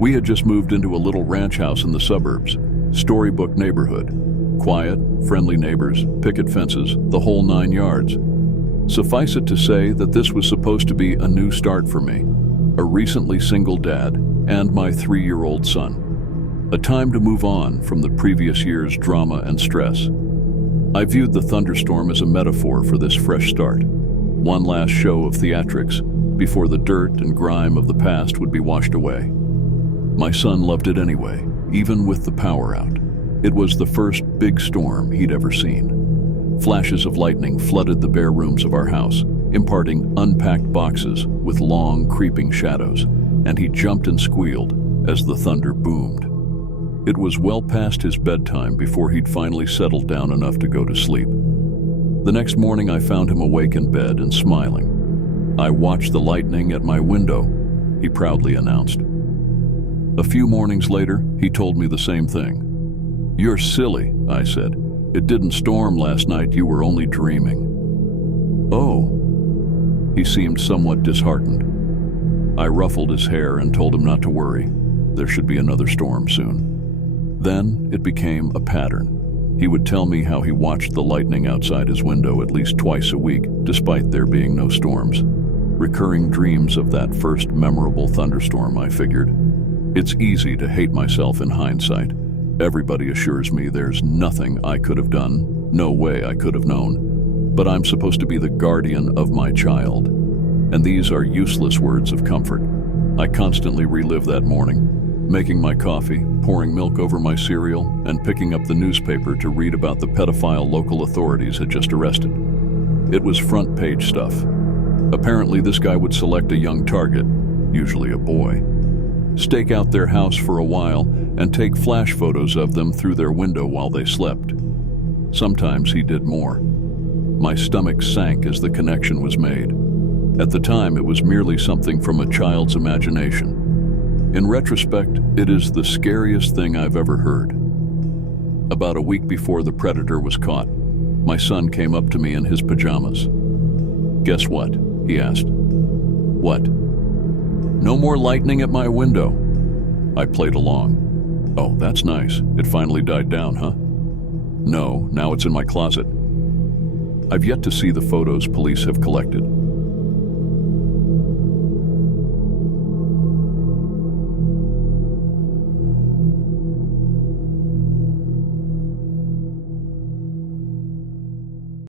We had just moved into a little ranch house in the suburbs, storybook neighborhood. Quiet, friendly neighbors, picket fences, the whole 9 yards. Suffice it to say that this was supposed to be a new start for me, a recently single dad, and my 3-year-old son. A time to move on from the previous year's drama and stress. I viewed the thunderstorm as a metaphor for this fresh start. One last show of theatrics before the dirt and grime of the past would be washed away. My son loved it anyway, even with the power out. It was the first big storm he'd ever seen. Flashes of lightning flooded the bare rooms of our house, imparting unpacked boxes with long, creeping shadows, and he jumped and squealed as the thunder boomed. It was well past his bedtime before he'd finally settled down enough to go to sleep. The next morning I found him awake in bed and smiling. "I watched the lightning at my window," he proudly announced. A few mornings later, he told me the same thing. "You're silly," I said. "It didn't storm last night, you were only dreaming." "Oh." He seemed somewhat disheartened. I ruffled his hair and told him not to worry. There should be another storm soon. Then it became a pattern. He would tell me how he watched the lightning outside his window at least twice a week, despite there being no storms. Recurring dreams of that first memorable thunderstorm, I figured. It's easy to hate myself in hindsight. Everybody assures me there's nothing I could have done, no way I could have known. But I'm supposed to be the guardian of my child. And these are useless words of comfort. I constantly relive that morning, making my coffee, pouring milk over my cereal, and picking up the newspaper to read about the pedophile local authorities had just arrested. It was front-page stuff. Apparently this guy would select a young target, usually a boy, stake out their house for a while, and take flash photos of them through their window while they slept. Sometimes he did more. My stomach sank as the connection was made. At the time, it was merely something from a child's imagination. In retrospect, it is the scariest thing I've ever heard. About a week before the predator was caught, my son came up to me in his pajamas. "Guess what?" he asked. "What?" "No more lightning at my window." I played along. "Oh, that's nice. It finally died down, huh?" "No, now it's in my closet." I've yet to see the photos police have collected.